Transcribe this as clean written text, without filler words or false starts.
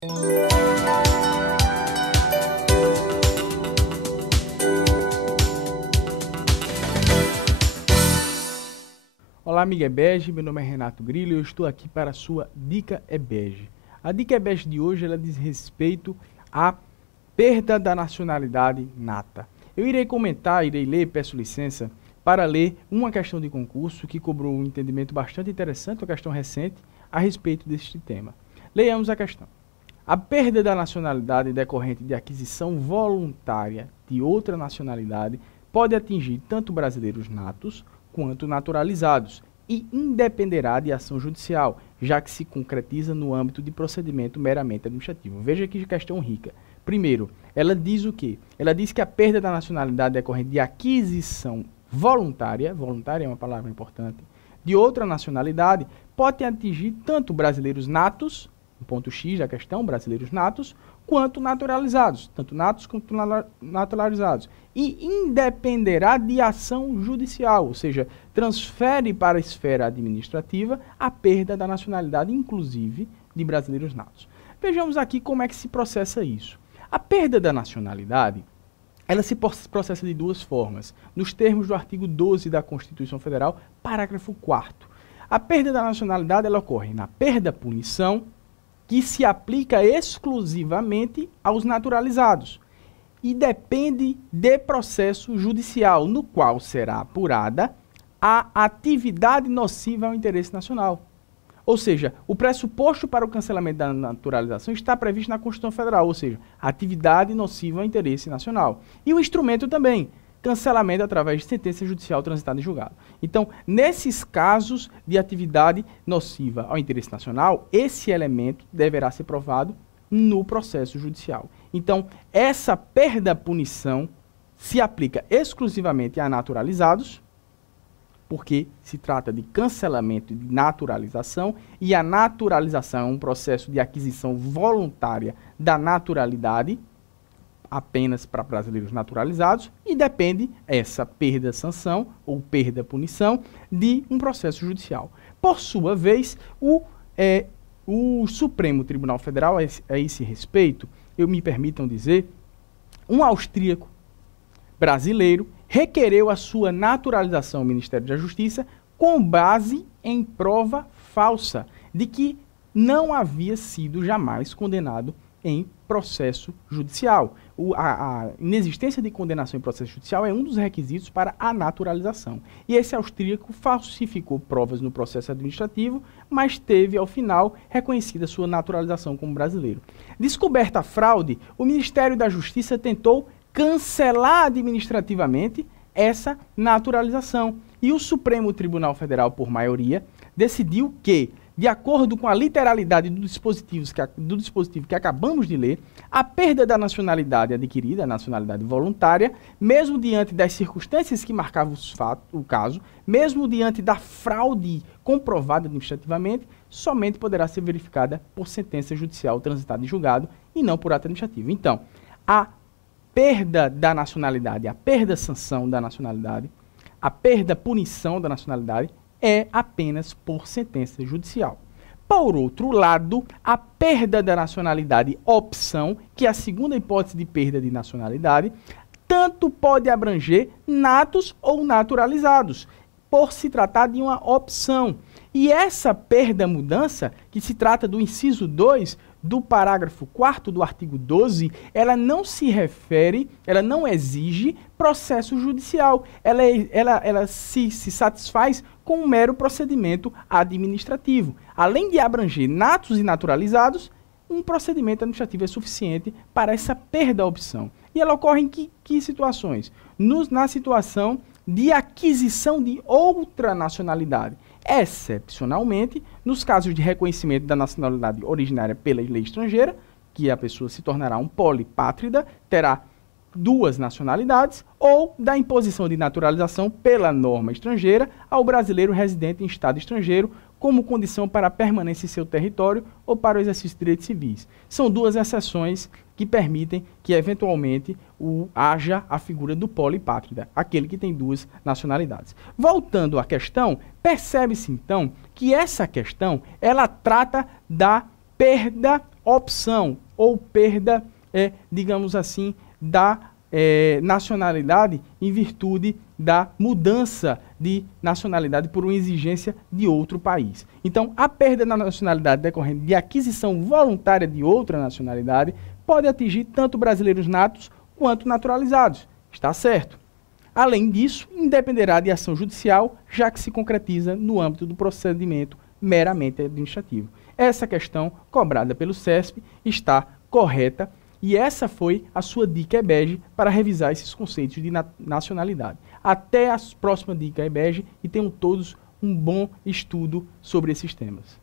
Olá, amigo EBEGE, meu nome é Renato Grillo e eu estou aqui para a sua Dica EBEGE. A Dica EBEGE de hoje ela diz respeito à perda da nacionalidade nata. Eu irei ler, peço licença, para ler uma questão de concurso que cobrou um entendimento bastante interessante, uma questão recente, a respeito deste tema. Leiamos a questão. A perda da nacionalidade decorrente de aquisição voluntária de outra nacionalidade pode atingir tanto brasileiros natos quanto naturalizados e independerá de ação judicial, já que se concretiza no âmbito de procedimento meramente administrativo. Veja que questão rica. Primeiro, ela diz o quê? Ela diz que a perda da nacionalidade decorrente de aquisição voluntária é uma palavra importante, de outra nacionalidade, pode atingir tanto brasileiros natos, o ponto X da questão, brasileiros natos, quanto naturalizados, tanto natos quanto naturalizados. E independerá de ação judicial, ou seja, transfere para a esfera administrativa a perda da nacionalidade, inclusive de brasileiros natos. Vejamos aqui como é que se processa isso. A perda da nacionalidade, ela se processa de duas formas, nos termos do artigo 12 da Constituição Federal, parágrafo 4º. A perda da nacionalidade ela ocorre na perda-punição, que se aplica exclusivamente aos naturalizados e depende de processo judicial, no qual será apurada a atividade nociva ao interesse nacional. Ou seja, o pressuposto para o cancelamento da naturalização está previsto na Constituição Federal, ou seja, atividade nociva ao interesse nacional. E o instrumento também, cancelamento através de sentença judicial transitada em julgado. Então, nesses casos de atividade nociva ao interesse nacional, esse elemento deverá ser provado no processo judicial. Então, essa perda-punição se aplica exclusivamente a naturalizados, porque se trata de cancelamento de naturalização, e a naturalização é um processo de aquisição voluntária da naturalidade, apenas para brasileiros naturalizados, e depende essa perda-sanção ou perda-punição de um processo judicial. Por sua vez, o Supremo Tribunal Federal, a esse respeito, me permitam dizer, um austríaco brasileiro requereu a sua naturalização ao Ministério da Justiça com base em prova falsa de que não havia sido jamais condenado em processo judicial. A inexistência de condenação em processo judicial é um dos requisitos para a naturalização. E esse austríaco falsificou provas no processo administrativo, mas teve, ao final, reconhecida sua naturalização como brasileiro. Descoberta a fraude, o Ministério da Justiça tentou cancelar administrativamente essa naturalização. E o Supremo Tribunal Federal, por maioria, decidiu que, de acordo com a literalidade do dispositivo que acabamos de ler, a perda da nacionalidade adquirida, a nacionalidade voluntária, mesmo diante das circunstâncias que marcavam o caso, mesmo diante da fraude comprovada administrativamente, somente poderá ser verificada por sentença judicial transitada em julgado e não por ato administrativo. Então, a perda da nacionalidade, a perda-sanção da nacionalidade, a perda-punição da nacionalidade é apenas por sentença judicial. Por outro lado, a perda da nacionalidade opção, que é a segunda hipótese de perda de nacionalidade, tanto pode abranger natos ou naturalizados, por se tratar de uma opção. E essa perda-mudança, que se trata do inciso 2 do parágrafo 4º do artigo 12, ela não se refere, ela não exige processo judicial. Ela se satisfaz com um mero procedimento administrativo. Além de abranger natos e naturalizados, um procedimento administrativo é suficiente para essa perda-opção. E ela ocorre em que situações? Na situação de aquisição de outra nacionalidade. Excepcionalmente, nos casos de reconhecimento da nacionalidade originária pela lei estrangeira, que a pessoa se tornará um polipátrida, terá duas nacionalidades, ou da imposição de naturalização pela norma estrangeira ao brasileiro residente em estado estrangeiro, como condição para a permanência em seu território ou para o exercício de direitos civis. São duas exceções que permitem que, eventualmente, haja a figura do polipátrida, aquele que tem duas nacionalidades. Voltando à questão, percebe-se, então, que essa questão ela trata da perda opção ou perda, digamos assim, da nacionalidade em virtude da mudança de nacionalidade por uma exigência de outro país. Então, a perda da nacionalidade decorrente de aquisição voluntária de outra nacionalidade pode atingir tanto brasileiros natos quanto naturalizados. Está certo. Além disso, independerá de ação judicial, já que se concretiza no âmbito do procedimento meramente administrativo. Essa questão, cobrada pelo CESP, está correta e essa foi a sua dica EBEGE para revisar esses conceitos de nacionalidade. Até a próxima dica EBEGE e tenham todos um bom estudo sobre esses temas.